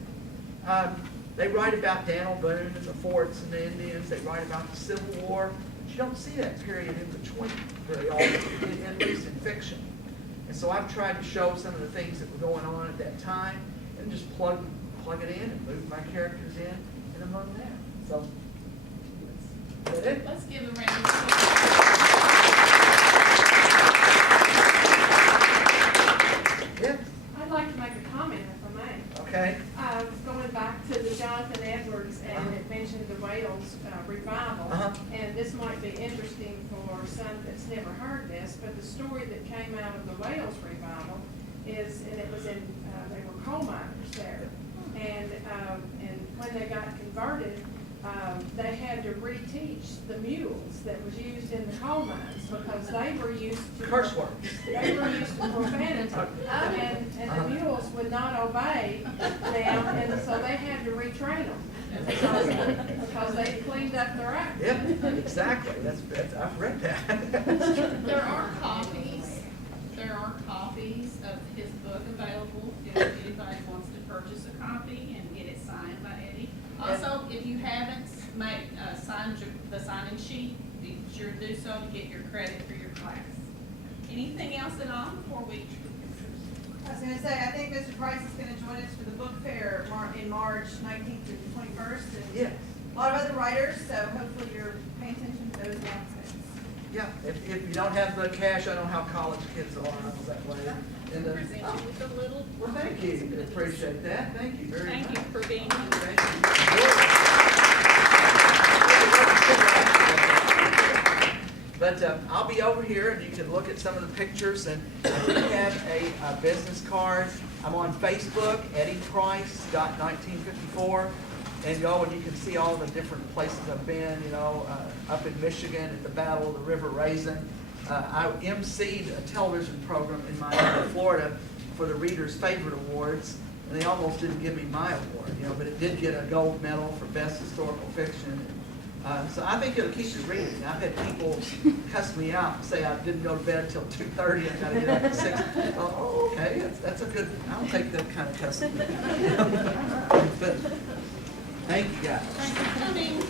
They write about Daniel Boone and the forts and the Indians. They write about the Civil War. But you don't see that period in between very often, at least in fiction. And so I've tried to show some of the things that were going on at that time, and just plug it in and move my characters in and among them. So that's it. Let's give a round of applause. Yeah. I'd like to make a comment if I may. Okay. Going back to the Jonathan Edwards, and it mentioned the Wales revival. And this might be interesting for some that's never heard this, but the story that came out of the Wales revival is, and it was in, they were coal miners there. And when they got converted, they had to reteach the mules that was used in the coal mines because they were used to Curse words. They were used to profanity, and the mules would not obey them, and so they had to retrain them because they cleaned up their act. Yeah, exactly. That's I've read that. There are copies of his book available if anybody wants to purchase a copy and get it signed by Eddie. Also, if you haven't signed the sign-in sheet, be sure to do so to get your credit for your class. Anything else at all before we? I was gonna say, I think Mr. Price is gonna join us for the book fair in March 19th through the 21st. And Yeah. a lot of other writers, so hopefully you're paying attention to those announcements. Yeah. If you don't have the cash, I know how college kids are. I was that way. And Present you with a little. well, thank you. Appreciate that. Thank you very much. Thank you for being here. Thank you. But I'll be over here, and you can look at some of the pictures. And I do have a business card. I'm on Facebook, Eddie Price, .1954. And go and you can see all the different places I've been, up in Michigan at the Battle of the River Raisin. I emceed a television program in Miami, Florida for the Reader's Favorite Awards. And they almost didn't give me my award, but it did get a gold medal for Best Historical Fiction. So I think it'll keep you reading. I've had people cuss me out and say I didn't go to bed until 2:30 and got to get up at 6. Oh, okay, that's a good, I'll take that kind of cussing. But thank you guys. Thanks for coming.